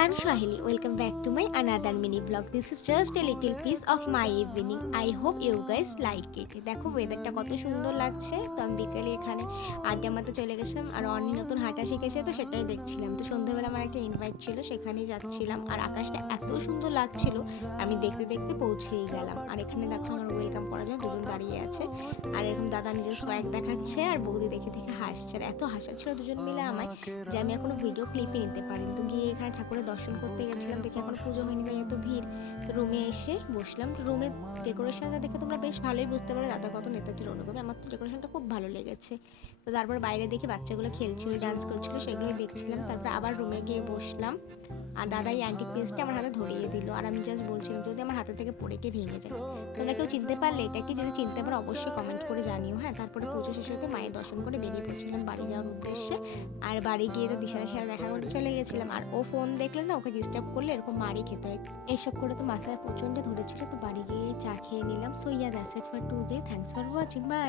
I'm Shahili. Welcome back to my another mini vlog. This is just a little piece of my evening. I hope you guys like it. দেখো ওয়েদারটা কত সুন্দর লাগছে। তো আমি বিকেলে এখানে আড্ডা মারতে চলে গেছিলাম আর অনেক নতুন হাঁটা শিখেছে, তো সেটাই দেখছিলাম। তো সন্ধ্যাবেলা আমার একটা ইনভাইট ছিল, সেখানেই যাচ্ছিলাম আর আকাশটা এত সুন্দর লাগছিল, আমি দেখতে দেখতে পৌঁছেই গেলাম। আর এখানে দেখো আমার ওয়েলকাম করার জন্য দুজন দাঁড়িয়ে আছে আর এরকম দাদা নিজের সোয়াগ দেখাচ্ছে আর বৌদি দেখে দেখে হাসছে। আর এত হাসাচ্ছিল দুজন মিলে আমায় যে আমি আর কোনো ভিডিও ক্লিপই নিতে পারিনি। তো গিয়ে এখানে ঠাকুরের দর্শন করতে গেছিলাম, দেখে এখন পুজো হয়নি তাই এত ভিড়। তো রুমে এসে বসলাম। রুমের ডেকোরেশনটা দেখে তোমরা বেশ ভালোই বুঝতে পারো দাদা কত নেতাজির অনুভবে। আমার তো ডেকোরেশনটা খুব ভালো লেগেছে। তো তারপর বাইরে দেখি বাচ্চাগুলো খেলছিল, ডান্স করছিল, সেগুলোই দেখছিলাম। তারপর আবার রুমে গিয়ে বসলাম আর দাদা এই অ্যান্টিক পিসটা আমার হাতে ধরিয়ে দিল আর আমি জাস্ট বলছিলাম যদি আমার হাতে থেকে পড়ে গিয়ে ভেঙে যায়। তোমরা কেউ চিনতে পারলে এটা কি? যদি চিনতে পারো অবশ্যই কমেন্ট করে জানিও। হ্যাঁ, তারপরে পুজো শেষ হতে মায়ের দর্শন করে বেরিয়ে পড়ছিলাম বাড়ি যাওয়ার উদ্দেশ্যে। আর বাড়ি গিয়ে তো দিশার সাথে দেখা করতে চলে গেছিলাম। আর ও ফোন দেখলে না, ওকে ডিস্টার্ব করলে এরকম মারই খেতে হয়। এইসব করে তো মাথায় প্রচণ্ড ধরেছিল। তো বাড়ি গিয়ে চা খেয়ে নিলাম। So yeah that's it for today. Thanks for watching. By.